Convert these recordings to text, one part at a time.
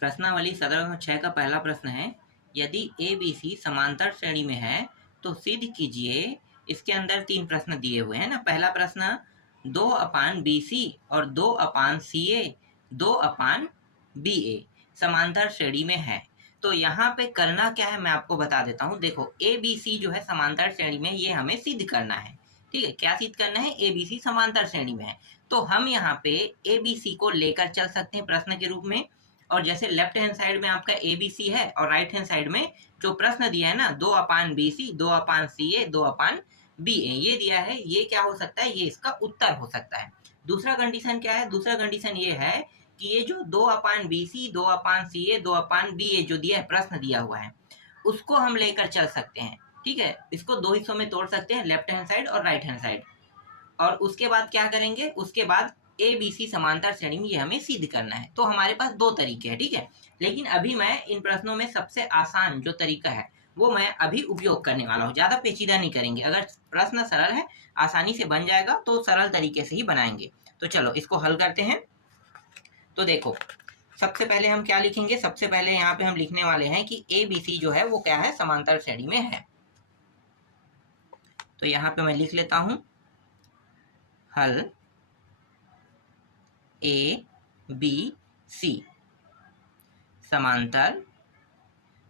प्रश्नावली 17/6 का पहला प्रश्न है, यदि ए बी सी समांतर श्रेणी में है तो सिद्ध कीजिए। इसके अंदर 3 प्रश्न दिए हुए हैं ना। पहला प्रश्न 2/BC और 2/CA 2/BA समांतर श्रेणी में है। तो यहाँ पे करना क्या है मैं आपको बता देता हूँ। देखो ए बी सी जो है समांतर श्रेणी में, ये हमें सिद्ध करना है। ठीक है, क्या सिद्ध करना है? ए बी सी समांतर श्रेणी में है। तो हम यहाँ पे ए बी सी को लेकर चल सकते हैं प्रश्न के रूप में। और जैसे लेफ्ट हैंड साइड में आपका ए बी सी है और राइट हैंड साइड में जो प्रश्न दिया है ना 2/BC 2/CA 2/BA ये दिया है, ये क्या हो सकता है? ये इसका उत्तर हो सकता है। दूसरा कंडीशन क्या है? दूसरा कंडीशन ये है कि ये जो 2/BC 2/CA 2/BA जो दिया है, प्रश्न दिया हुआ है, उसको हम लेकर चल सकते हैं। ठीक है, इसको 2 हिस्सों में तोड़ सकते हैं, लेफ्ट हैंड साइड और राइट हैंड साइड। और उसके बाद क्या करेंगे? उसके बाद ए बी सी समांतर श्रेणी में ये हमें सिद्ध करना है। तो हमारे पास 2 तरीके हैं। ठीक है, लेकिन अभी मैं इन प्रश्नों में सबसे आसान जो तरीका है वो मैं अभी उपयोग करने वाला हूँ। ज़्यादा पेचीदा नहीं करेंगे। अगर प्रश्न सरल है, आसानी से बन जाएगा, तो सरल तरीके से ही बनाएंगे। तो चलो इसको हल करते हैं। तो देखो, सबसे पहले हम क्या लिखेंगे? सबसे पहले यहाँ पे हम लिखने वाले हैं कि ए बी सी जो है वो क्या है? समांतर श्रेणी में है। तो यहाँ पे मैं लिख लेता हूँ, हल ए बी सी समांतर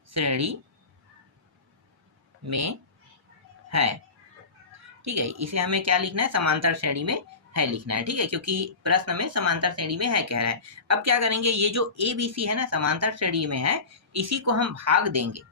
श्रेणी में है। ठीक है, इसे हमें क्या लिखना है? समांतर श्रेणी में है लिखना है। ठीक है, क्योंकि प्रश्न में समांतर श्रेणी में है कह रहा है। अब क्या करेंगे? ये जो ए बी सी है ना, समांतर श्रेणी में है, इसी को हम भाग देंगे।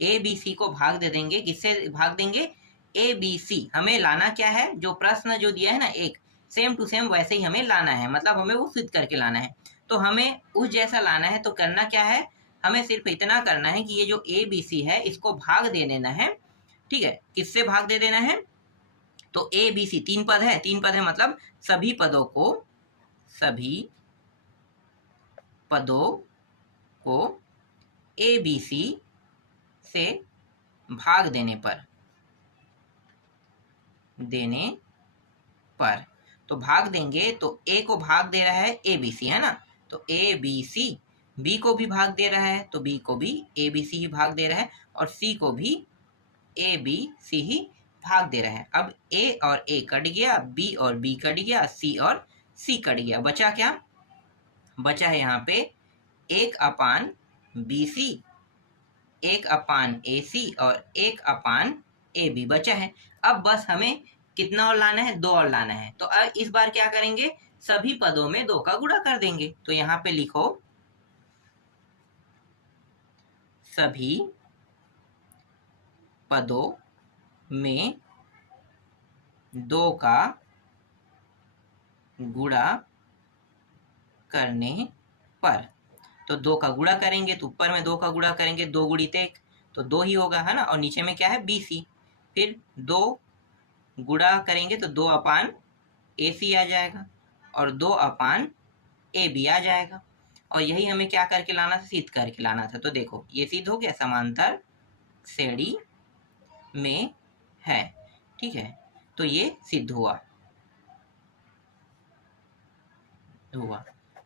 ए बी सी को भाग दे देंगे। किससे भाग देंगे? A B C. हमें लाना क्या है? जो प्रश्न जो दिया है ना, एक सेम टू सेम वैसे ही हमें लाना है, मतलब हमें वो सिद्ध करके लाना है। तो हमें उस जैसा लाना है, तो करना क्या है? हमें सिर्फ इतना करना है कि ये जो ए बी सी है इसको भाग दे देना है। ठीक है, किससे भाग दे देना है? तो ए बी सी 3 पद है, 3 पद है मतलब सभी पदों को ए बी सी से भाग देने पर तो भाग देंगे, तो ए को भाग दे रहा है ए बी सी, है ना। तो ए बी सी, बी को भी भाग दे रहा है, तो बी को भी ए बी सी ही भाग दे रहा है, और सी को भी ए बी सी ही भाग दे रहा है। अब ए और ए कट गया, बी और बी कट गया, सी और सी कट गया। बचा क्या? बचा है यहाँ पे 1/BC 1/AC और 1/AB बचा है। अब बस हमें कितना और लाना है? 2 और लाना है। तो अब इस बार क्या करेंगे? सभी पदों में 2 का गुणा कर देंगे। तो यहाँ पे लिखो, सभी पदों में 2 का गुणा करने पर। तो 2 का गुणा करेंगे तो ऊपर में 2 का गुणा करेंगे, 2 गुणित 1 तो 2 ही होगा, है ना। और नीचे में क्या है? BC। फिर 2 गुणा करेंगे तो 2/AC आ जाएगा और 2/AB आ जाएगा। और यही हमें क्या करके लाना था? सिद्ध करके लाना था। तो देखो ये सिद्ध हो गया, समांतर श्रेणी में है। ठीक है, तो ये सिद्ध हुआ।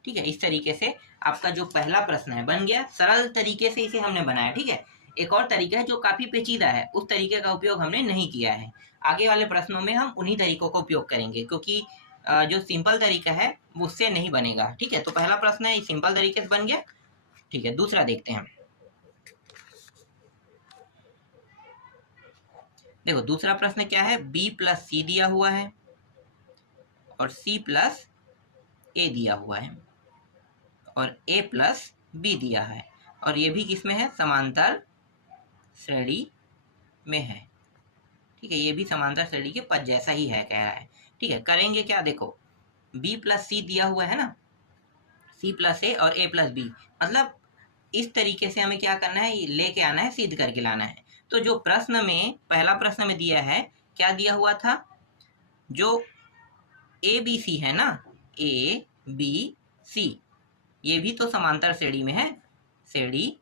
ठीक है, इस तरीके से आपका जो पहला प्रश्न है बन गया। सरल तरीके से इसे हमने बनाया। ठीक है, एक और तरीका है जो काफी पेचीदा है, उस तरीके का उपयोग हमने नहीं किया है। आगे वाले प्रश्नों में हम उन्हीं तरीकों का उपयोग करेंगे, क्योंकि जो सिंपल तरीका है उससे नहीं बनेगा। ठीक है, तो पहला प्रश्न है सिंपल तरीके से बन गया। ठीक है, दूसरा देखते हैं। देखो दूसरा प्रश्न क्या है? B+C दिया हुआ है और C+A दिया हुआ है और A+B दिया है, और ये भी किसमें है? समांतर श्रेणी में है। ठीक है, ये भी समांतर श्रेणी के पद जैसा ही है कह रहा है। ठीक है, करेंगे क्या? देखो B+C दिया हुआ है ना, C+A और A+B, मतलब इस तरीके से हमें क्या करना है? लेके आना है, सिद्ध करके लाना है। तो जो प्रश्न में पहला प्रश्न में दिया है, क्या दिया हुआ था? जो ABC है ना, ABC, ये भी तो समांतर श्रेणी में है, श्रेणी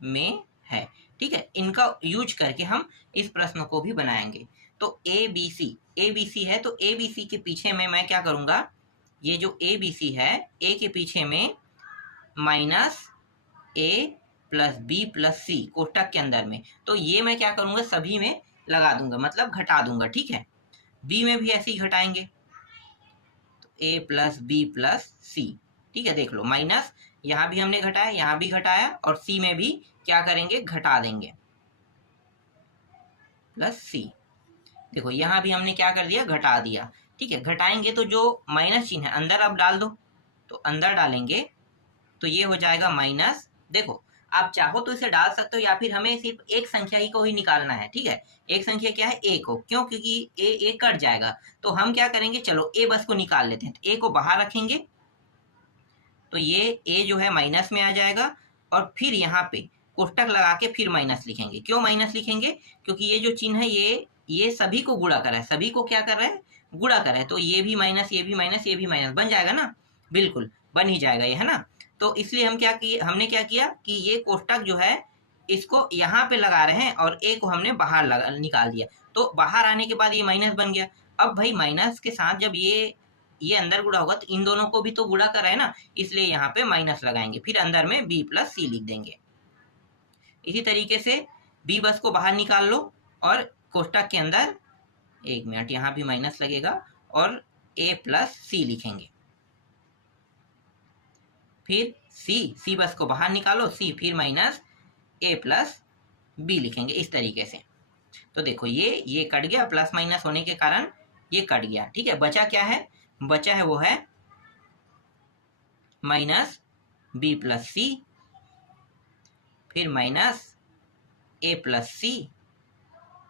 में है। ठीक है, इनका यूज करके हम इस प्रश्न को भी बनाएंगे। तो ABC है, तो ABC के पीछे में मैं क्या करूंगा? ये जो ABC है, A के पीछे में ए प्लस बी प्लस सी कोष्टक के अंदर में, तो ये मैं क्या करूँगा, सभी में लगा दूंगा, मतलब घटा दूंगा, ठीक है। बी में भी ऐसे ही घटाएंगे, तो ए प्लस बी प्लस सी, ठीक है। देख लो माइनस, यहाँ भी हमने घटाया, यहाँ भी घटाया, और सी में भी क्या करेंगे, घटा देंगे, प्लस सी। देखो यहाँ भी हमने क्या कर दिया, घटा दिया, ठीक है। घटाएंगे तो जो माइनस चिन्ह है अंदर अब डाल दो, तो अंदर डालेंगे तो ये हो जाएगा माइनस। देखो आप चाहो तो इसे डाल सकते हो, या फिर हमें सिर्फ एक संख्या ही को ही निकालना है, ठीक है। एक संख्या क्या है, ए को, क्यों, क्योंकि ए कट जाएगा, तो हम क्या करेंगे, चलो ए बस को निकाल लेते हैं, तो ए को बाहर रखेंगे, तो ये ए जो है माइनस में आ जाएगा, और फिर यहाँ पे कोष्टक लगा के फिर माइनस लिखेंगे। क्यों माइनस लिखेंगे, क्योंकि ये जो चिन्ह है ये सभी को गुणा कर रहा है, सभी को क्या कर रहा है, गुणा कर रहा है, तो ये भी माइनस, ये भी माइनस, ये भी माइनस, बन जाएगा ना, बिल्कुल बन ही जाएगा ये, है ना। तो इसलिए हमने क्या किया कि ये कोष्टक जो है इसको यहाँ पे लगा रहे हैं, और ए को हमने बाहर निकाल दिया, तो बाहर आने के बाद ये माइनस बन गया। अब भाई माइनस के साथ जब ये अंदर गुणा होगा तो इन दोनों को भी तो गुणा कर रहा है ना, इसलिए यहाँ पे माइनस लगाएंगे, फिर अंदर में बी प्लस सी लिख देंगे। इसी तरीके से बी बस को बाहर निकाल लो, और कोष्टक के अंदर, एक मिनट, यहाँ भी माइनस लगेगा, और ए प्लस सी लिखेंगे, फिर सी बस को बाहर निकालो, सी फिर माइनस ए प्लस बी लिखेंगे, इस तरीके से। तो देखो ये कट गया, प्लस माइनस होने के कारण ये कट गया, ठीक है। बचा क्या है, बचा है वो है माइनस बी प्लस सी, फिर माइनस ए प्लस सी,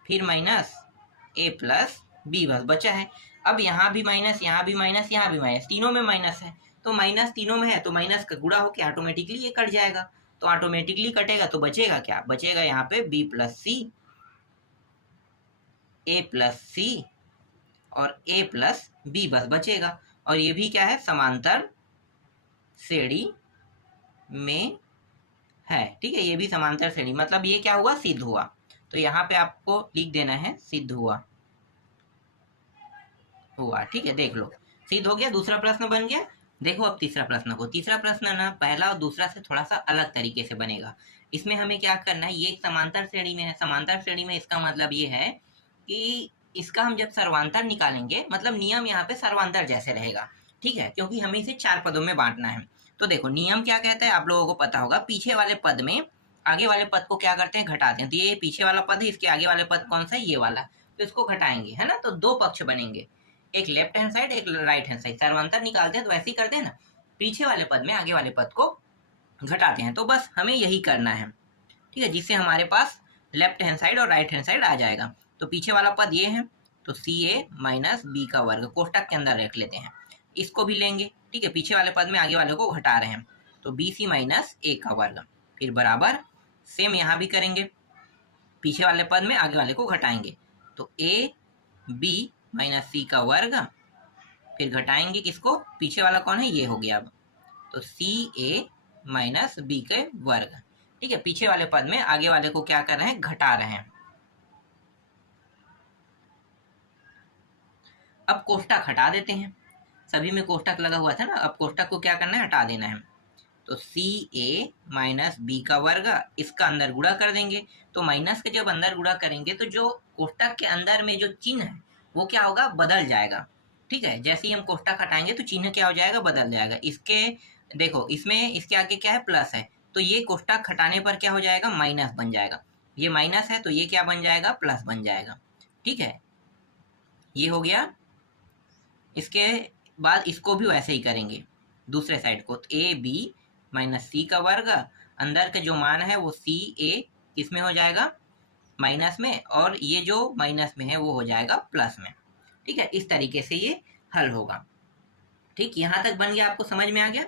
फिर माइनस ए प्लस बी, बस बचा है। अब यहाँ भी माइनस, यहाँ भी माइनस, यहाँ भी माइनस, तीनों में माइनस है, तो माइनस तीनों में है, तो माइनस का गुणा होकर ऑटोमेटिकली ये कट जाएगा, तो ऑटोमेटिकली कटेगा, तो बचेगा क्या, बचेगा यहाँ पे बी प्लस सी, ए प्लस सी, और ए प्लस बी, बस बचेगा। और ये भी क्या है, समांतर श्रेणी में है, ठीक है, ये भी समांतर श्रेणी, मतलब ये क्या हुआ, सिद्ध हुआ। तो यहाँ पे आपको लिख देना है सिद्ध हुआ, ठीक है। देख लो सिद्ध हो गया, दूसरा प्रश्न बन गया। देखो अब तीसरा प्रश्न को, तीसरा प्रश्न ना पहला और दूसरा से थोड़ा सा अलग तरीके से बनेगा। इसमें हमें क्या करना है, ये एक समांतर श्रेणी में है, समांतर श्रेणी में इसका मतलब ये है कि इसका हम जब सर्वांतर निकालेंगे, मतलब नियम यहाँ पे सर्वांतर जैसे रहेगा, ठीक है, क्योंकि हमें इसे 4 पदों में बांटना है। तो देखो नियम क्या कहता है, आप लोगों को पता होगा, पीछे वाले पद में आगे वाले पद को क्या करते हैं, घटाते हैं। तो ये पीछे वाला पद है, इसके आगे वाले पद कौन सा है, ये वाला, तो इसको घटाएंगे, है ना। तो दो पक्ष बनेंगे, एक लेफ्ट हैंड साइड, एक राइट हैंड साइड। सर्वांतर निकालते हैं तो वैसे ही करते हैं ना, पीछे वाले पद में आगे वाले पद को घटाते हैं। तो बस हमें यही करना है, ठीक है, जिससे हमारे पास लेफ्ट हैंड साइड और राइट हैंड साइड आ जाएगा। तो पीछे वाला पद ये है, तो सी ए माइनस बी का वर्ग कोष्टक के अंदर रख लेते हैं, इसको भी लेंगे, ठीक है। पीछे वाले पद में आगे वाले को घटा रहे हैं, तो बी सी माइनस ए का वर्ग, फिर बराबर सेम यहाँ भी करेंगे, पीछे वाले पद में आगे वाले को घटाएंगे, तो ए बी माइनस सी का वर्ग, फिर घटाएंगे किसको, पीछे वाला कौन है, ये हो गया अब, तो सी ए माइनस बी के वर्ग, ठीक है। पीछे वाले पद में आगे वाले को क्या कर रहे हैं, घटा रहे हैं। अब कोष्टक हटा देते हैं, सभी में कोष्टक लगा हुआ था ना, अब कोष्टक को क्या करना है, हटा देना है। तो सी ए माइनस बी का वर्ग, इसका अंदर गुणा कर देंगे, तो माइनस के जब अंदर गुणा करेंगे तो जो कोष्टक के अंदर में जो चिन्ह है वो क्या होगा, बदल जाएगा, ठीक है। जैसे ही हम कोष्टक हटाएंगे तो चिन्ह क्या हो जाएगा, बदल जाएगा। इसके देखो इसमें इसके आगे क्या है, प्लस है, तो ये कोष्टक हटाने पर क्या हो जाएगा, माइनस बन जाएगा। ये माइनस है तो ये क्या बन जाएगा, प्लस बन जाएगा, ठीक है। ये हो गया। इसके बाद इसको भी वैसे ही करेंगे, दूसरे साइड को, तो ए बी माइनस सी का वर्ग, अंदर का जो मान है वो सी ए किस में हो जाएगा, माइनस में, और ये जो माइनस में है वो हो जाएगा प्लस में, ठीक है। इस तरीके से ये हल होगा, ठीक। यहाँ तक बन गया, आपको समझ में आ गया,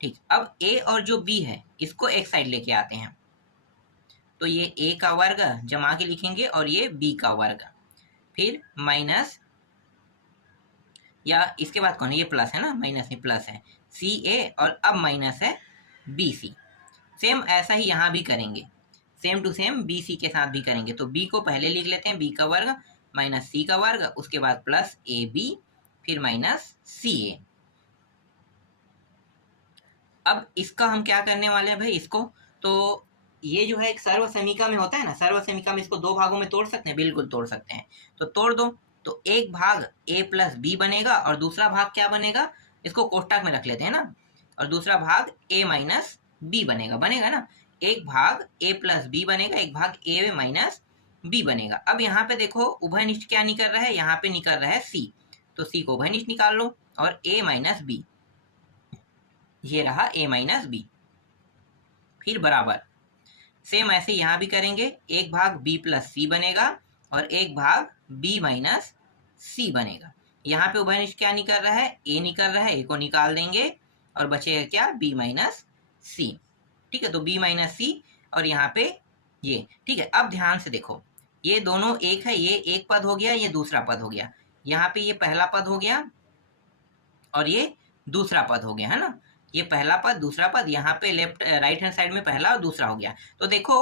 ठीक। अब ए और जो बी है इसको एक साइड लेके आते हैं, तो ये ए का वर्ग जमा के लिखेंगे, और ये बी का वर्ग, फिर माइनस, या इसके बाद कौन है, ये प्लस है ना, माइनस में प्लस है, सी ए, और अब माइनस है बी सी। सेम ऐसा ही यहाँ भी करेंगे, same to same B C के साथ भी करेंगे। तो बी को पहले लिख लेते हैं, बी का वर्ग माइनस सी का वर्ग, उसके बाद प्लस ए बी, फिर माइनस सी ए। अब इसका हम क्या करने वाले हैं भाई, इसको तो ये जो है एक सर्वसमीका में होता है ना, सर्वसमीका में इसको दो भागों में तोड़ सकते हैं, बिल्कुल तोड़ सकते हैं। तो तोड़ दो, तो एक भाग a प्लस बी बनेगा और दूसरा भाग क्या बनेगा, इसको कोष्टक में रख लेते हैं ना, और दूसरा भाग a माइनस बी बनेगा, बनेगा ना। एक भाग a प्लस बी बनेगा, एक भाग a माइनस बी बनेगा। अब यहाँ पे देखो उभयनिष्ठ क्या निकल रहा है, यहाँ पे निकल रहा है c, तो c को उभयनिष्ठ निकाल लो और a माइनस बी, ये रहा a माइनस बी। फिर बराबर सेम ऐसे यहाँ भी करेंगे, एक भाग b प्लस सी बनेगा और एक भाग b माइनस सी बनेगा। यहाँ पे उभयनिष्ठ क्या निकल रहा है, a निकल रहा है, a को निकाल देंगे और बचेगा क्या, b माइनस सी। ठीक है, तो b माइनस सी और यहाँ पे ये। ठीक है, अब ध्यान से देखो, ये दोनों एक है, ये एक पद हो गया, ये दूसरा पद हो गया। यहाँ पे ये पहला पद हो गया और ये दूसरा पद हो गया, है ना। ये पहला पद दूसरा पद, यहाँ पे लेफ्ट राइट हैंड साइड में पहला और दूसरा हो गया। तो देखो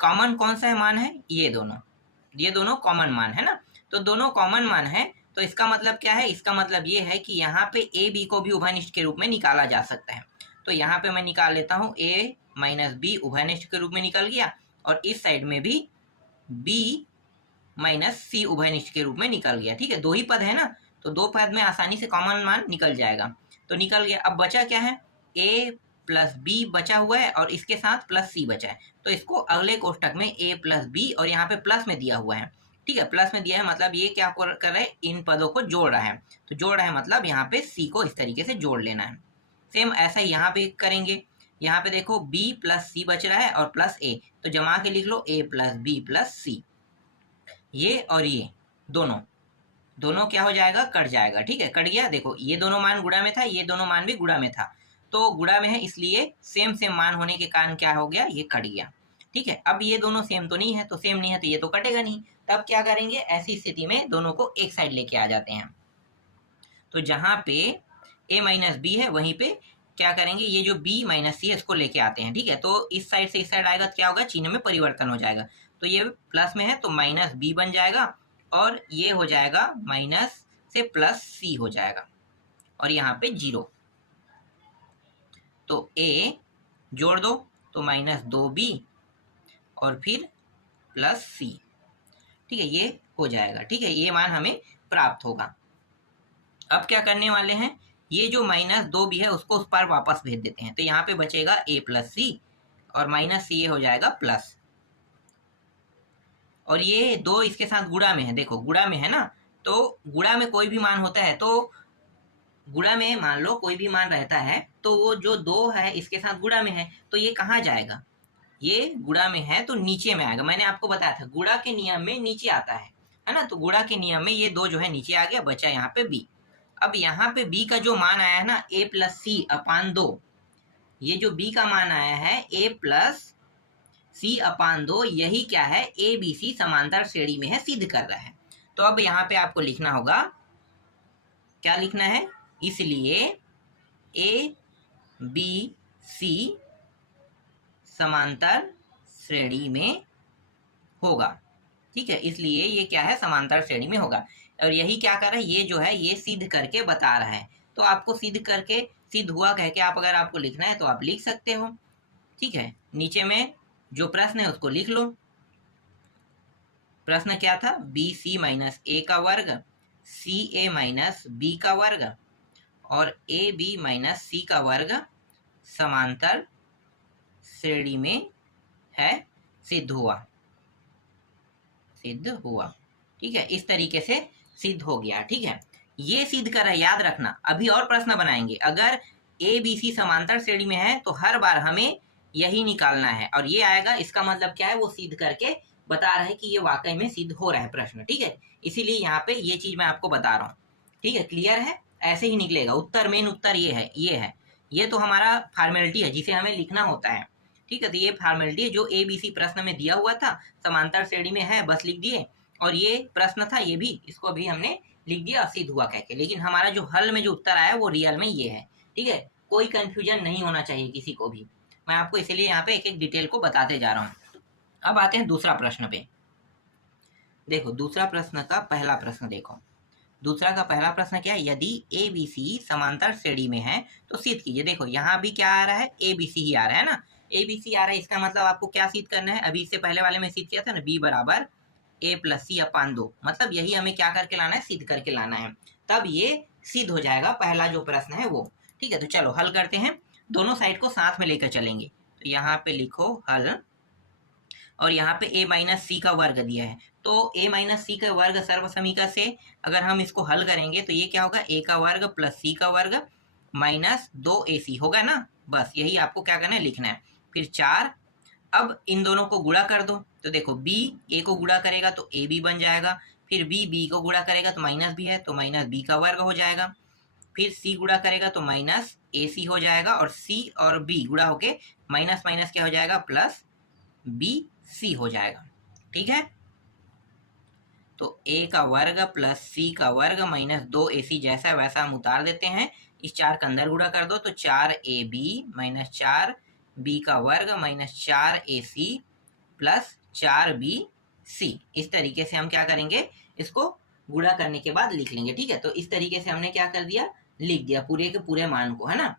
कॉमन कौन सा है मान है, ये दोनों कॉमन मान है ना। तो दोनों कॉमन मान है, तो इसका मतलब क्या है, इसका मतलब ये है कि यहाँ पे ए बी को भी उभयनिष्ठ के रूप में निकाला जा सकता है। तो यहाँ पे मैं निकाल लेता हूँ ए माइनस बी उभयनिष्ठ के रूप में निकल गया, और इस साइड में भी बी माइनस सी उभयनिष्ठ के रूप में निकल गया। ठीक है, दो ही पद है ना, तो दो पद में आसानी से कॉमन मान निकल जाएगा, तो निकल गया। अब बचा क्या है, a प्लस बी बचा हुआ है और इसके साथ प्लस सी बचा है, तो इसको अगले कोष्टक में a प्लस बी, और यहाँ पे प्लस में दिया हुआ है। ठीक है, प्लस में दिया है मतलब ये क्या कर रहा है, इन पदों को जोड़ रहा है। तो जोड़ रहा है मतलब यहाँ पे c को इस तरीके से जोड़ लेना है। सेम ऐसा ही यहाँ पे करेंगे। यहाँ पे देखो b प्लस सी बच रहा है और प्लस a, तो जमा के लिख लो a प्लस बी प्लस सी। ये और ये दोनों क्या हो जाएगा, कट जाएगा। ठीक है, कट गया। देखो ये दोनों मान गुणा में था, ये दोनों मान भी गुणा में था, तो गुणा में है इसलिए सेम मान होने के कारण क्या हो गया, ये कट गया। ठीक है, अब ये दोनों सेम तो नहीं है, तो सेम नहीं है तो ये तो कटेगा नहीं। तब क्या करेंगे, ऐसी स्थिति में दोनों को एक साइड लेके आ जाते हैं। तो जहां पे a माइनस बी है वहीं पे क्या करेंगे, ये जो b माइनस सी है इसको लेके आते हैं। ठीक है, तो इस साइड से इस साइड आएगा तो क्या होगा, चिन्ह में परिवर्तन हो जाएगा। तो ये प्लस में है तो माइनस बी बन जाएगा, और ये हो जाएगा माइनस से प्लस सी हो जाएगा, और यहाँ पे 0। तो a जोड़ दो तो माइनस 2b और फिर प्लस सी। ठीक है, ये हो जाएगा। ठीक है, ये मान हमें प्राप्त होगा। अब क्या करने वाले हैं, ये जो माइनस 2b है उसको उस पर वापस भेज देते हैं, तो यहाँ पे बचेगा a प्लस सी और माइनस सी हो जाएगा प्लस, और ये दो इसके साथ गुणा में है। देखो गुणा में है ना, तो गुणा में कोई भी मान होता है, तो गुणा में मान लो कोई भी मान रहता है, तो वो जो 2 है इसके साथ गुणा में है, तो ये कहाँ जाएगा, ये गुणा में है तो नीचे में आएगा। मैंने आपको बताया था गुणा के नियम में नीचे आता है ना। तो गुणा के नियम में ये 2 जो है नीचे आ गया, बचा यहाँ पे b। अब यहाँ पे b का जो मान आया है ना, a प्लस सी अपान 2, ये जो b का मान आया है a प्लस सी अपान 2, यही क्या है, ए बी सी समांतर श्रेणी में है, सिद्ध कर रहा है। तो अब यहाँ पे आपको लिखना होगा, क्या लिखना है, इसलिए ए बी सी समांतर श्रेणी में होगा। ठीक है, इसलिए ये क्या है, समांतर श्रेणी में होगा। और यही क्या कर रहा है, ये जो है ये सिद्ध करके बता रहा है। तो आपको सिद्ध करके, सिद्ध हुआ कह के आप अगर आपको लिखना है तो आप लिख सकते हो। ठीक है, नीचे में जो प्रश्न है उसको लिख लो। प्रश्न क्या था, बी सी माइनस ए का वर्ग, सी ए माइनस बी का वर्ग और ए बी माइनस सी का वर्ग समांतर श्रेणी में है, सिद्ध हुआ। ठीक है, इस तरीके से सिद्ध हो गया। ठीक है, ये सिद्ध कर रहा है, याद रखना। अभी और प्रश्न बनाएंगे, अगर ए बी सी समांतर श्रेणी में है तो हर बार हमें यही निकालना है, और ये आएगा, इसका मतलब क्या है, वो सिद्ध करके बता रहा है कि ये वाकई में सिद्ध हो रहा है प्रश्न। ठीक है, इसीलिए यहाँ पे ये चीज मैं आपको बता रहा हूँ। ठीक है, क्लियर है, ऐसे ही निकलेगा उत्तर। मेन उत्तर ये है, ये तो हमारा फॉर्मेलिटी है जिसे हमें लिखना होता है। ठीक है, तो ये फॉर्मेलिटी है जो ए बी सी प्रश्न में दिया हुआ था, समांतर श्रेणी में है, बस लिख दिए। और ये प्रश्न था, ये भी, इसको भी हमने लिख दिया सिद्ध हुआ कह के। लेकिन हमारा जो हल में जो उत्तर आया वो रियल में ये है। ठीक है, कोई कंफ्यूजन नहीं होना चाहिए किसी को भी। मैं आपको इसीलिए यहाँ पे एक एक डिटेल को बताते जा रहा हूँ। अब आते हैं दूसरा प्रश्न पे। देखो दूसरा प्रश्न का पहला प्रश्न देखो, दूसरा का पहला प्रश्न क्या है, यदि ए बी सी समांतर श्रेणी में है तो सिद्ध कीजिए। देखो यहाँ भी क्या आ रहा है, ए बी सी ही आ रहा है ना, ए बी सी आ रहा है, इसका मतलब आपको क्या सिद्ध करना है, अभी इससे पहले वाले में सिद्ध किया था ना, बी बराबर ए प्लस सी अपान 2, मतलब यही हमें क्या करके लाना है, सिद्ध करके लाना है, तब ये सिद्ध हो जाएगा पहला जो प्रश्न है वो। ठीक है, तो चलो हल करते हैं, दोनों साइड को साथ में लेकर चलेंगे। तो यहाँ पे लिखो हल, और यहाँ पे a माइनस सी का वर्ग दिया है, तो a माइनस सी का वर्ग सर्व समीकरण से अगर हम इसको हल करेंगे तो ये क्या होगा, a का वर्ग प्लस c का वर्ग माइनस 2ac होगा ना, बस यही आपको क्या करना है, लिखना है। फिर 4, अब इन दोनों को गुणा कर दो, तो देखो b a को गुणा करेगा तो ab बन जाएगा, फिर b को गुणा करेगा तो माइनस b है तो माइनस b का वर्ग हो जाएगा, फिर c गुणा करेगा तो माइनस ac हो जाएगा, और c और b गुणा होके माइनस माइनस क्या हो जाएगा, प्लस bc हो जाएगा। ठीक है, तो a का वर्ग प्लस c का वर्ग माइनस 2ac जैसा वैसा हम उतार देते हैं, इस 4 का अंदर गुणा कर दो तो 4ab माइनस 4b का वर्ग माइनस 4ac प्लस 4bc, इस तरीके से हम क्या करेंगे, इसको गुणा करने के बाद लिख लेंगे। ठीक है, तो इस तरीके से हमने क्या कर दिया, लिख दिया पूरे के पूरे मान को, है ना।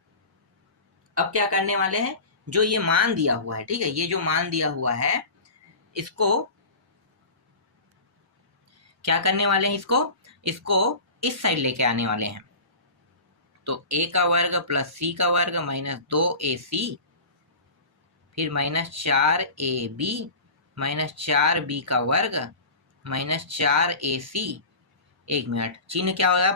अब क्या करने वाले हैं, जो ये मान दिया हुआ है, ठीक है, ये जो मान दिया हुआ है इसको क्या करने वाले हैं, इसको इस साइड लेके आने वाले हैं। तो a का वर्ग प्लस c का वर्ग माइनस 2ac, फिर माइनस 4ab माइनस 4b का वर्ग माइनस 4ac, एक मिनट, चिन्ह क्या होगा,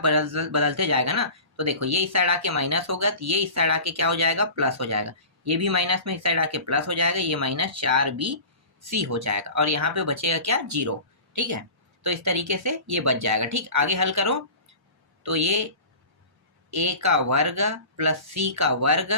बदलते जाएगा ना, तो देखो ये इस साइड आके माइनस होगा, तो ये इस साइड आके क्या हो जाएगा, प्लस हो जाएगा, ये भी माइनस में इस साइड आके प्लस हो जाएगा, ये माइनस 4bc हो जाएगा, और यहाँ पे बचेगा क्या, 0। ठीक है, तो इस तरीके से ये बच जाएगा। ठीक, आगे हल करो, तो ये a का वर्ग प्लस c का वर्ग,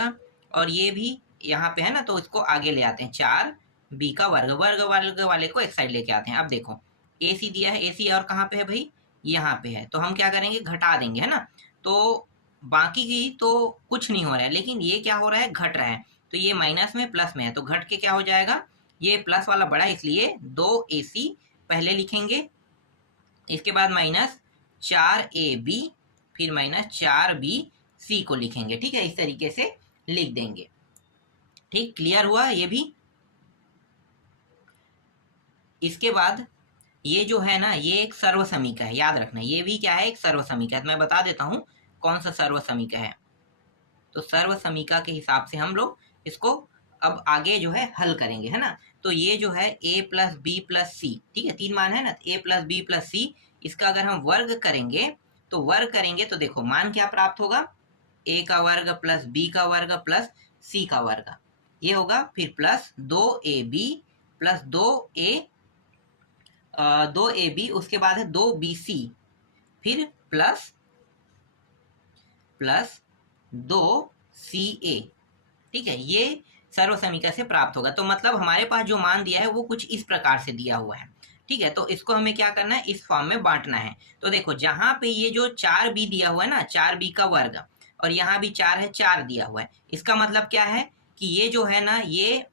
और ये भी यहाँ पे है ना, तो इसको आगे ले आते हैं, 4b का वर्ग, वर्ग वाले को एक साइड लेके आते हैं। अब देखो ac दिया है, ac और कहाँ पे है भाई, यहाँ पे है, तो हम क्या करेंगे, घटा देंगे, है ना। तो बाकी की तो कुछ नहीं हो रहा है, लेकिन ये क्या हो रहा है, घट रहा है, तो ये माइनस में प्लस में है, तो घट के क्या हो जाएगा, ये प्लस वाला बड़ा, इसलिए 2ac पहले लिखेंगे, इसके बाद माइनस 4ab, फिर माइनस 4bc को लिखेंगे। ठीक है, इस तरीके से लिख देंगे। ठीक, क्लियर हुआ ये भी। इसके बाद ये जो है ना, ये एक सर्व समीकरण है, याद रखना, ये भी क्या है, एक सर्व समीकरण। मैं बता देता हूँ कौन सा सर्व समीकरण है। तो सर्व समीकरण के हिसाब से हम लोग इसको अब आगे जो है हल करेंगे, है ना। तो ये जो है a प्लस बी प्लस सी, ठीक है, 3 मान है ना, a प्लस बी प्लस सी, इसका अगर हम वर्ग करेंगे तो देखो मान क्या प्राप्त होगा, a का वर्ग प्लस b का वर्ग प्लस c का वर्ग, ये होगा, फिर प्लस 2ab प्लस 2ab, उसके बाद है 2bc, फिर प्लस 2ca। ठीक है, ये सर्व समीकरण से प्राप्त होगा। तो मतलब हमारे पास जो मान दिया है वो कुछ इस प्रकार से दिया हुआ है। ठीक है, तो इसको हमें क्या करना है, इस फॉर्म में बांटना है। तो देखो जहां पे ये जो 4b दिया हुआ है ना, 4b का वर्ग, और यहाँ भी 4 है, 4 दिया हुआ है, इसका मतलब क्या है कि ये जो है ना, ये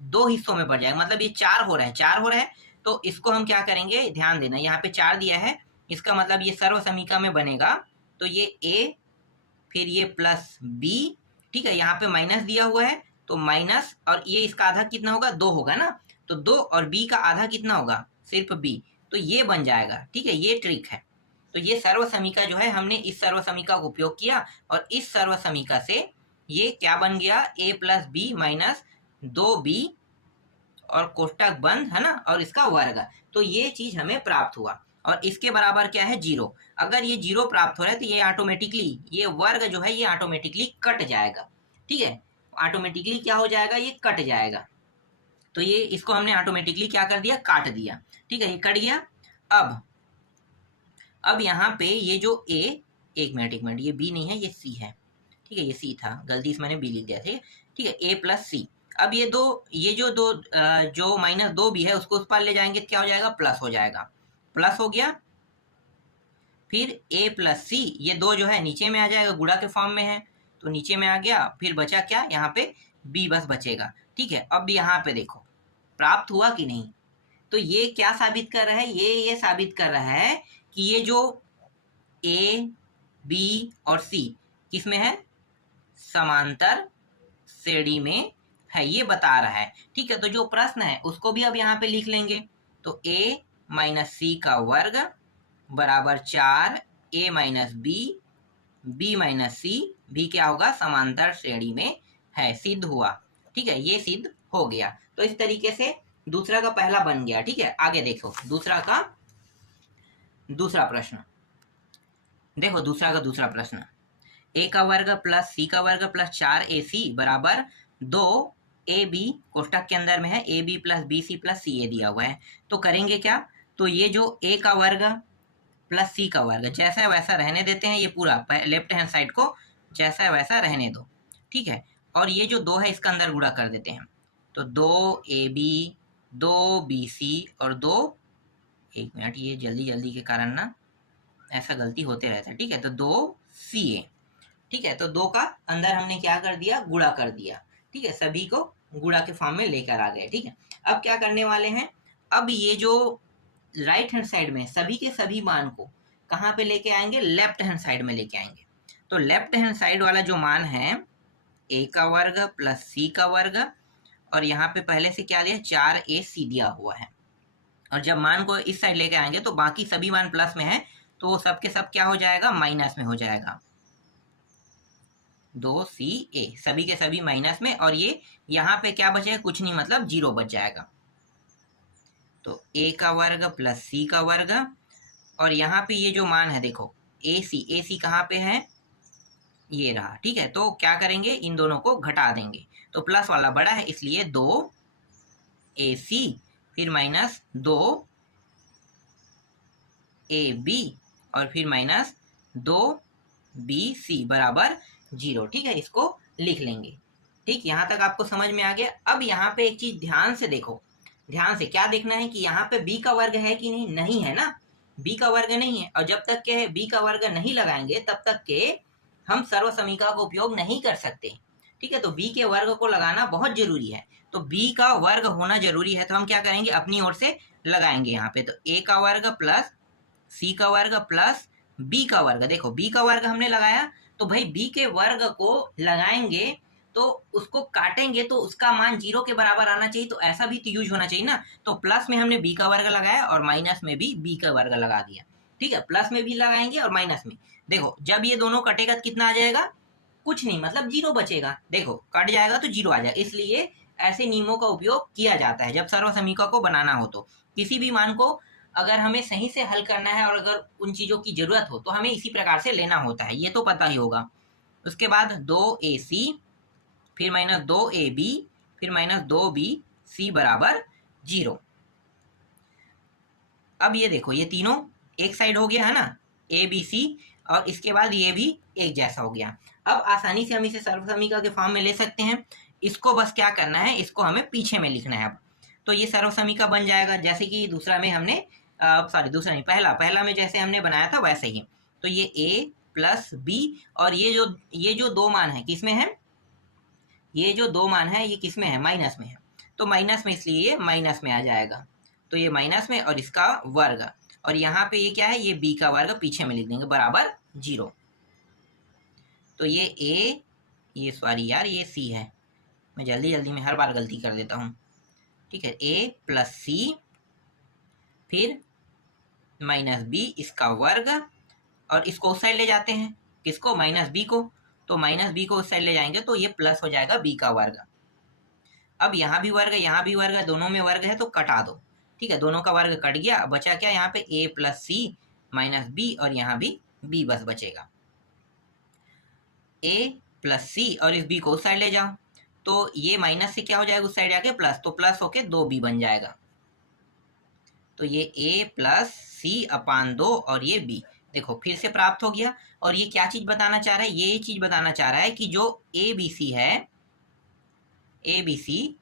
2 हिस्सों में बढ़ जाएगा, मतलब ये 4 हो रहा है, 4 हो रहा है, तो इसको हम क्या करेंगे, ध्यान देना, यहाँ पे 4 दिया है, इसका मतलब ये सर्व समीकरण में बनेगा, तो ये a, फिर ये प्लस b, ठीक है, यहाँ पे माइनस दिया हुआ है, तो माइनस, और ये इसका आधा कितना होगा, 2 होगा ना, तो 2 और b का आधा कितना होगा, सिर्फ b, तो ये बन जाएगा। ठीक है, ये ट्रिक है। तो ये सर्व समीकरण जो है, हमने इस सर्व समीकरण का उपयोग किया, और इस सर्व समीकरण से ये क्या बन गया, a plus B minus 2b, और कोष्टक बंद, है ना, और इसका वर्ग, तो ये चीज हमें प्राप्त हुआ, और इसके बराबर क्या है, 0। अगर ये 0 प्राप्त हो रहा है तो ये ऑटोमेटिकली, ये वर्ग जो है ये ऑटोमेटिकली कट जाएगा। ठीक है, ऑटोमेटिकली क्या हो जाएगा, ये कट जाएगा, तो ये इसको हमने ऑटोमेटिकली क्या कर दिया, काट दिया। ठीक है, ये कट गया। अब यहाँ पे ये जो a, एक मिनट, ये b नहीं है, ये c है। ठीक है, ये c था, गलती से मैंने b लिख दिया था। ठीक है, a प्लस c, अब ये जो माइनस 2b है उसको उस पर ले जाएंगे तो क्या हो जाएगा, प्लस हो जाएगा, प्लस हो गया। फिर a प्लस सी, ये 2 जो है नीचे में आ जाएगा, गुणा के फॉर्म में है, तो नीचे में आ गया, फिर बचा क्या, यहाँ पे b बस बचेगा। ठीक है, अब यहाँ पे देखो प्राप्त हुआ कि नहीं, तो ये क्या साबित कर रहा है, ये साबित कर रहा है कि ये जो a, b और c किस में है, समांतर श्रेणी में है, ये बता रहा है। ठीक है, तो जो प्रश्न है उसको भी अब यहाँ पे लिख लेंगे। तो a माइनस सी का वर्ग बराबर 4 a माइनस बी माइनस सी, भी क्या होगा, समांतर श्रेणी में है, सिद्ध हुआ। ठीक है, ये सिद्ध हो गया। तो इस तरीके से दूसरा का पहला बन गया। ठीक है, आगे देखो दूसरा का दूसरा प्रश्न। देखो दूसरा का दूसरा प्रश्न, ए का वर्ग प्लस सी का वर्ग प्लस 4ac बराबर 2ab, कोष्टक के अंदर में है ab plus B C plus C A दिया हुआ है। तो करेंगे क्या, तो ये जो a का वर्ग प्लस सी का वर्ग जैसा है वैसा रहने देते हैं, ये पूरा लेफ्ट हैंड साइड को जैसा है वैसा रहने दो। ठीक है, और ये जो 2 है इसका अंदर गुणा कर देते हैं। तो 2ab 2bc और 2, एक मिनट, ये जल्दी जल्दी के कारण ना ऐसा गलती होते रहता है। ठीक है, तो 2ca। ठीक है, तो 2 का अंदर हमने क्या कर दिया, गुणा कर दिया। ठीक है, सभी को गुणा के फॉर्म में लेकर आ गए। ठीक है, अब क्या करने वाले हैं, अब ये जो राइट हैंड साइड में सभी के सभी मान को कहाँ पे लेके आएंगे, लेफ्ट हैंड साइड में लेके आएंगे। तो लेफ्ट हैंड साइड वाला जो मान है a का वर्ग प्लस c का वर्ग, और यहाँ पे पहले से क्या दिया, 4ac दिया हुआ है। और जब मान को इस साइड लेके आएंगे तो बाकी सभी मान प्लस में है, तो वो सब के सब क्या हो जाएगा, माइनस में हो जाएगा। 2ca सभी के सभी माइनस में, और ये यहाँ पे क्या बचेगा, कुछ नहीं, मतलब 0 बच जाएगा। तो a का वर्ग प्लस c का वर्ग, और यहाँ पे ये जो मान है देखो ac कहाँ पे है, ये रहा। ठीक है, तो क्या करेंगे, इन दोनों को घटा देंगे। तो प्लस वाला बड़ा है इसलिए 2ac फिर माइनस 2ab और फिर माइनस 2bc बराबर 0। ठीक है, इसको लिख लेंगे। ठीक, यहाँ तक आपको समझ में आ गया। अब यहाँ पे एक चीज ध्यान से देखो, ध्यान से क्या देखना है कि यहाँ पे b का वर्ग है कि नहीं, नहीं है ना, b का वर्ग नहीं है। और जब तक के b का वर्ग नहीं लगाएंगे तब तक के हम सर्व समीकरण का उपयोग नहीं कर सकते। ठीक है, तो b के वर्ग को लगाना बहुत जरूरी है। तो b का वर्ग होना जरूरी है, तो हम क्या करेंगे, अपनी ओर से लगाएंगे यहाँ पे। तो a का वर्ग प्लस c का वर्ग प्लस b का वर्ग, देखो b का वर्ग हमने लगाया, तो भाई b के वर्ग को लगाएंगे तो उसको काटेंगे तो उसका मान 0 के बराबर आना चाहिए। तो ऐसा भी तो यूज होना चाहिए ना। तो प्लस में हमने b का वर्ग लगाया और माइनस में भी b का वर्ग लगा दिया। ठीक है, प्लस में भी लगाएंगे और माइनस में। देखो जब ये दोनों कटेगा तो कितना आ जाएगा, कुछ नहीं, मतलब 0 बचेगा। देखो कट जाएगा तो 0 आ जाएगा। इसलिए ऐसे नियमों का उपयोग किया जाता है जब सर्व समीकरण को बनाना हो। तो किसी भी मान को अगर हमें सही से हल करना है और अगर उन चीजों की जरूरत हो तो हमें इसी प्रकार से लेना होता है, ये तो पता ही होगा। उसके बाद 2ac फिर माइनस 2ab फिर माइनस 2bc बराबर 0। अब ये देखो ये तीनों एक साइड हो गया है ना, ए बी सी, और इसके बाद ये भी एक जैसा हो गया। अब आसानी से हम इसे सर्व समीकरण के फॉर्म में ले सकते हैं। इसको बस क्या करना है, इसको हमें पीछे में लिखना है। अब तो ये सर्व समीकरण बन जाएगा जैसे कि दूसरा में हमने दूसरा नहीं, पहला में जैसे हमने बनाया था वैसे ही। तो ये a प्लस बी, और ये जो 2 मान है किसमें है, ये जो 2 मान है ये किसमें है, माइनस में है। तो माइनस में इसलिए ये माइनस में आ जाएगा। तो ये माइनस में और इसका वर्ग, और यहाँ पे ये क्या है, ये b का वर्ग पीछे में लिख देंगे बराबर 0। तो ये ये सॉरी यार ये c है, मैं जल्दी जल्दी में हर बार गलती कर देता हूँ। ठीक है, a प्लस सी फिर माइनस b इसका वर्ग, और इसको उस साइड ले जाते हैं, किसको, माइनस b को। तो माइनस b को उस साइड ले जाएंगे तो ये प्लस हो जाएगा b का वर्ग। अब यहाँ भी वर्ग है यहाँ भी वर्ग है, दोनों में वर्ग है तो कटा दो। ठीक है, दोनों का वर्ग कट गया, बचा क्या यहाँ पे a plus C minus B, और यहाँ भी b बस बचेगा। a प्लस सी और इस b को उस साइड ले जाओ तो ये माइनस से क्या हो जाएगा, उस साइड जाके प्लस, तो प्लस होके 2b बन जाएगा। तो ये a प्लस सी अपान 2 और ये b, देखो फिर से प्राप्त हो गया। और ये क्या चीज बताना चाह रहा है, ये चीज बताना चाह रहा है कि जो ए बी सी है, ए बी सी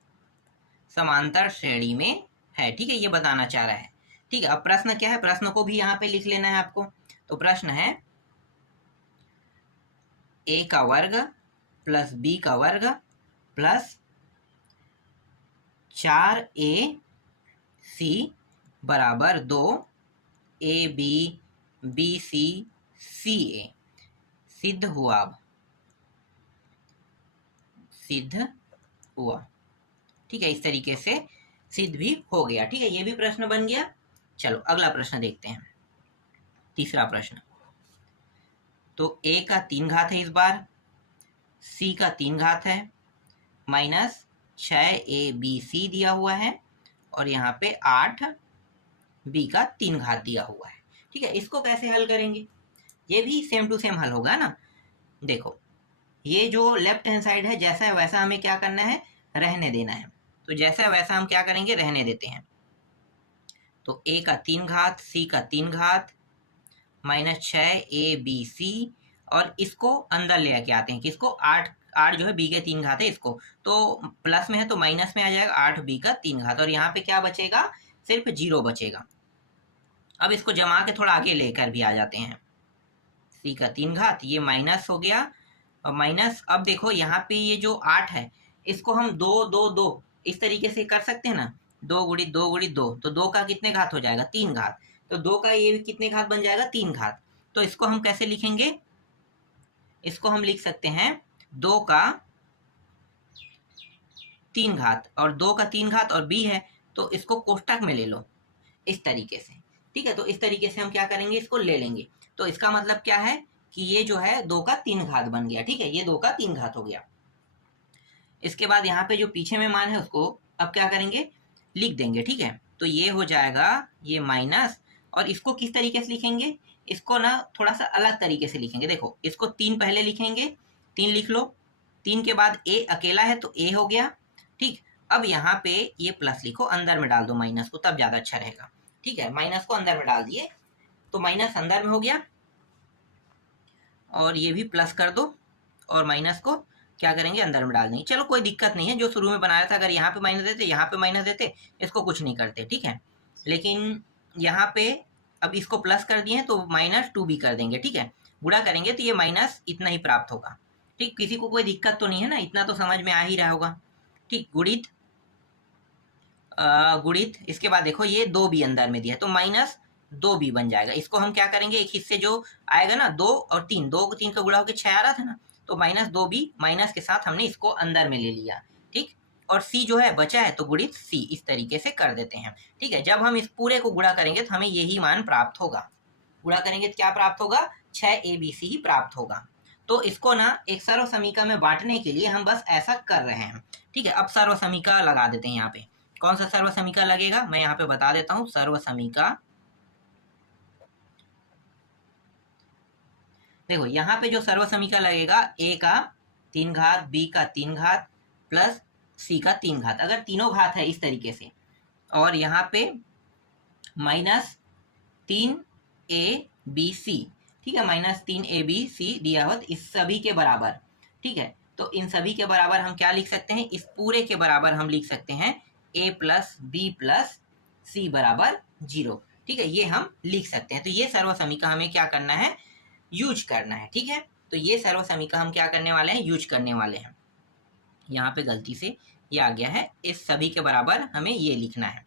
समांतर श्रेणी में है। ठीक है, ये बताना चाह रहा है। ठीक है, अब प्रश्न क्या है, प्रश्न को भी यहाँ पे लिख लेना है आपको। तो प्रश्न है a का वर्ग प्लस b का वर्ग प्लस 4ac बराबर 2ab bc ca सिद्ध हुआ। सिद्ध हुआ। ठीक है, इस तरीके से सिद्ध भी हो गया। ठीक है, ये भी प्रश्न बन गया। चलो अगला प्रश्न देखते हैं, तीसरा प्रश्न। तो a का 3 घात है इस बार, c का 3 घात है, माइनस 6abc दिया हुआ है, और यहाँ पे 8b का 3 घात दिया हुआ है। ठीक है, इसको कैसे हल करेंगे? ये भी सेम टू सेम हल होगा ना। देखो, ये जो लेफ्ट हैंड साइड है जैसा है वैसा हमें क्या करना है, रहने देना है। तो जैसा है वैसा हम क्या करेंगे, रहने देते हैं। तो a का 3 घात, c का 3 घात, माइनस 6abc, और इसको अंदर ले आके आते हैं, किसको, 8 जो है b के 3 घात है इसको, तो प्लस में है तो माइनस में आ जाएगा 8b का 3 घात, और यहाँ पे क्या बचेगा, सिर्फ 0 बचेगा। अब इसको जमा के थोड़ा आगे लेकर भी आ जाते हैं, c का 3 घात, ये माइनस हो गया, और माइनस, अब देखो यहाँ पे ये जो 8 है इसको हम 2 2 2 इस तरीके से कर सकते हैं ना, 2 गुणित 2 गुणित 2, तो 2 का कितने घात हो जाएगा, 3 घात, तो 2 का ये कितने घात बन जाएगा, 3 घात। तो इसको हम कैसे लिखेंगे, इसको हम लिख सकते हैं 2 का 3 घात, और 2 का 3 घात और b है तो इसको कोष्टक में ले लो इस तरीके से। ठीक है, तो इस तरीके से हम क्या करेंगे, इसको ले लेंगे। तो इसका मतलब क्या है कि ये जो है 2 का 3 घात बन गया। ठीक है, ये 2 का 3 घात हो गया। इसके बाद यहाँ पे जो पीछे में मान है उसको अब क्या करेंगे, लिख देंगे। ठीक है, तो ये हो जाएगा ये माइनस, और इसको किस तरीके से लिखेंगे, इसको ना थोड़ा सा अलग तरीके से लिखेंगे। देखो, इसको 3 पहले लिखेंगे, 3 लिख लो, 3 के बाद a अकेला है तो a हो गया। ठीक, अब यहाँ पे ये प्लस लिखो, अंदर में डाल दो माइनस को, तब ज़्यादा अच्छा रहेगा। ठीक है, माइनस को अंदर में डाल दिए तो माइनस अंदर में हो गया, और ये भी प्लस कर दो, और माइनस को क्या करेंगे, अंदर में डाल देंगे। चलो कोई दिक्कत नहीं है, जो शुरू में बनाया था अगर यहाँ पे माइनस देते, यहाँ पे माइनस देते, इसको कुछ नहीं करते। ठीक है, लेकिन यहाँ पे अब इसको प्लस कर दिए तो माइनस 2b कर देंगे। ठीक है, गुणा करेंगे तो ये माइनस इतना ही प्राप्त होगा। ठीक, किसी को कोई दिक्कत तो नहीं है ना, इतना तो समझ में आ ही रहा होगा। ठीक, गुणित गुणित, इसके बाद देखो ये 2b अंदर में दिया है तो माइनस 2b बन जाएगा। इसको हम क्या करेंगे, एक हिस्से जो आएगा ना 2 और 3, 2 3 का गुणा होकर 6 आ रहा था ना, तो माइनस 2b माइनस के साथ हमने इसको अंदर में ले लिया। ठीक, और c जो है बचा है तो गुणित c, इस तरीके से कर देते हैं। ठीक है, जब हम इस पूरे को गुणा करेंगे तो हमें यही मान प्राप्त होगा। गुणा करेंगे तो क्या प्राप्त होगा, 6abc ही प्राप्त होगा। तो इसको ना एक सर्व समीकरण में बांटने के लिए हम बस ऐसा कर रहे हैं। ठीक है, अब सर्व समीकरण लगा देते हैं। यहाँ पे कौन सा सर्व समीकरण लगेगा, मैं यहाँ पे बता देता हूँ। सर्व समीकरण, देखो यहाँ पे जो सर्व समीकरण लगेगा, a का 3 घात, b का 3 घात प्लस c का 3 घात, अगर तीनों घात है इस तरीके से, और यहाँ पे माइनस 3abc। ठीक है, माइनस 3abc दिया हुआ, इस सभी के बराबर। ठीक है, तो इन सभी के बराबर हम क्या लिख सकते हैं, इस पूरे के बराबर हम लिख सकते हैं a प्लस बी प्लस सी बराबर 0। ठीक है, ये हम लिख सकते हैं। तो ये सर्व समीकरण हमें क्या करना है, यूज करना है। ठीक है, तो ये सर्व समीकरण हम क्या करने वाले हैं, यूज करने वाले हैं। यहाँ पे गलती से ये आ गया है, इस सभी के बराबर हमें ये लिखना है।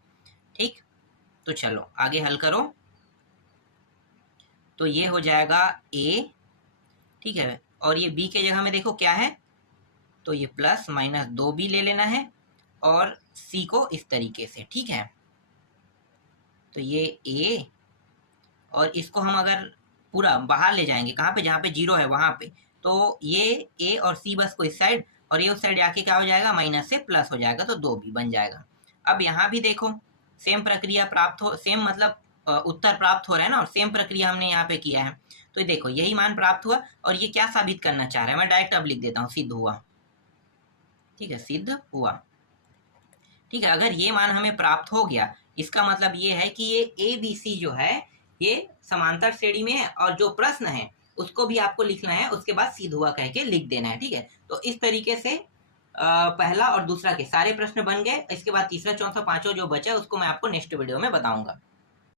ठीक, तो चलो आगे हल करो। तो ये हो जाएगा a, ठीक है, और ये b के जगह में देखो क्या है, तो ये प्लस माइनस 2b ले लेना है, और c को इस तरीके से। ठीक है, तो ये a, और इसको हम अगर पूरा बाहर ले जाएंगे, कहाँ पे, जहाँ पे 0 है वहाँ पे, तो ये a और c बस को इस साइड, और ये उस साइड आके क्या हो जाएगा, माइनस से प्लस हो जाएगा, तो 2b बन जाएगा। अब यहाँ भी देखो सेम प्रक्रिया प्राप्त हो, सेम मतलब उत्तर प्राप्त हो रहा है ना, और सेम प्रक्रिया हमने यहाँ पे किया है। तो देखो यही मान प्राप्त हुआ, और ये क्या साबित करना चाह रहा है, मैं डायरेक्ट अब लिख देता हूँ, सिद्ध हुआ। ठीक है, सिद्ध हुआ। ठीक है, अगर ये मान हमें प्राप्त हो गया, इसका मतलब ये है कि ये ABC जो है ये समांतर श्रेणी में है, और जो प्रश्न है उसको भी आपको लिखना है, उसके बाद सिद्ध हुआ कह के लिख देना है। ठीक है, तो इस तरीके से पहला और दूसरा के सारे प्रश्न बन गए। इसके बाद तीसरा, चौथा, पांचवा जो बचा उसको मैं आपको नेक्स्ट वीडियो में बताऊंगा।